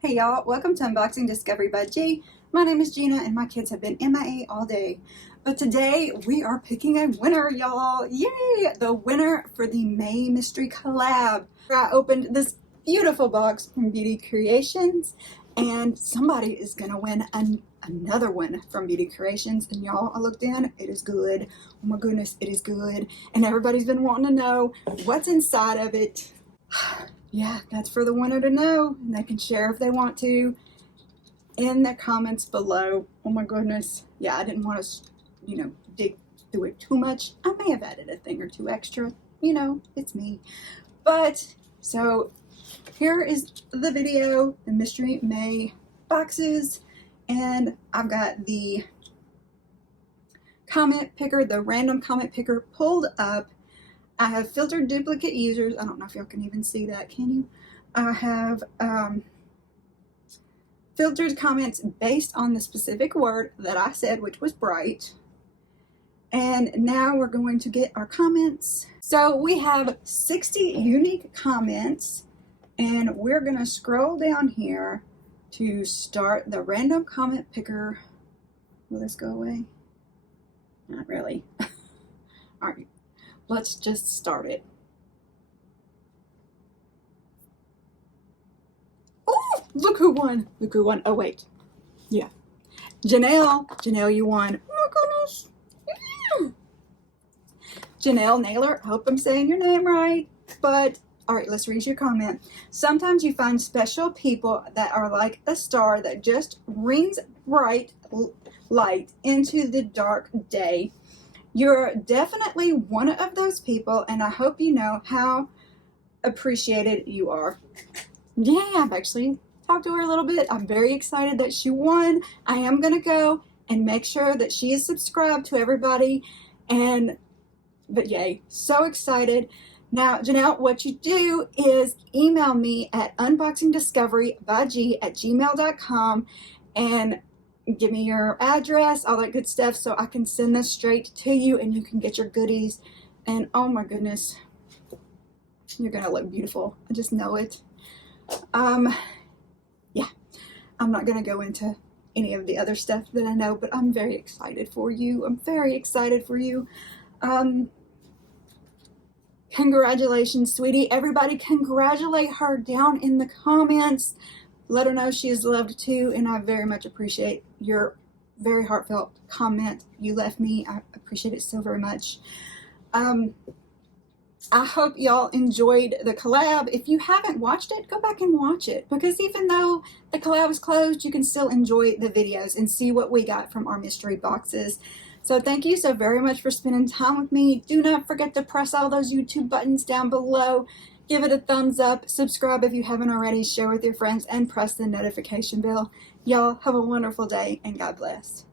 Hey y'all, welcome to Unboxing Discovery by G. My name is Gina and my kids have been MIA all day. But today we are picking a winner, y'all. Yay! The winner for the May Mystery Collab. I opened this beautiful box from Beauty Creations and somebody is going to win another one from Beauty Creations. And y'all, I looked in, it is good. Oh my goodness, it is good. And everybody's been wanting to know what's inside of it. Yeah, that's for the winner to know, and they can share if they want to in the comments below. Oh my goodness. Yeah, I didn't want to, dig through it too much. I may have added a thing or two extra. It's me. But, so, here is the video, the Mystery May boxes, and I've got the comment picker, the random comment picker pulled up. I have filtered duplicate users. I don't know if y'all can even see that, can you? I have filtered comments based on the specific word that I said, which was bright. And now we're going to get our comments. So we have 60 unique comments, and we're going to scroll down here to start the random comment picker. Will this go away? Not really. All right. Let's just start it. Oh, look who won. Look who won. Oh, wait. Yeah. Janelle, you won. Oh, my goodness. Yeah. Janelle Naylor, I hope I'm saying your name right. But, all right, let's read your comment. Sometimes you find special people that are like a star that just rings bright light into the dark day. You're definitely one of those people, and I hope you know how appreciated you are. Yeah, I've actually talked to her a little bit. I'm very excited that she won. I am going to go and make sure that she is subscribed to everybody. But yay, so excited. Now, Janelle, what you do is email me at unboxingdiscoverybyg@gmail.com and give me your address, all that good stuff, so I can send this straight to you and you can get your goodies. And oh my goodness, you're gonna look beautiful. I just know it. Yeah, I'm not gonna go into any of the other stuff that I know, but I'm very excited for you. I'm very excited for you. Congratulations, sweetie. Everybody congratulate her down in the comments. Let her know she is loved too, and I very much appreciate your very heartfelt comment you left me. I appreciate it so very much. I hope y'all enjoyed the collab. If you haven't watched it, go back and watch it, because even though the collab is closed, you can still enjoy the videos and see what we got from our mystery boxes. So thank you so very much for spending time with me. Do not forget to press all those YouTube buttons down below. Give it a thumbs up, subscribe if you haven't already, share with your friends, and press the notification bell. Y'all have a wonderful day, and God bless.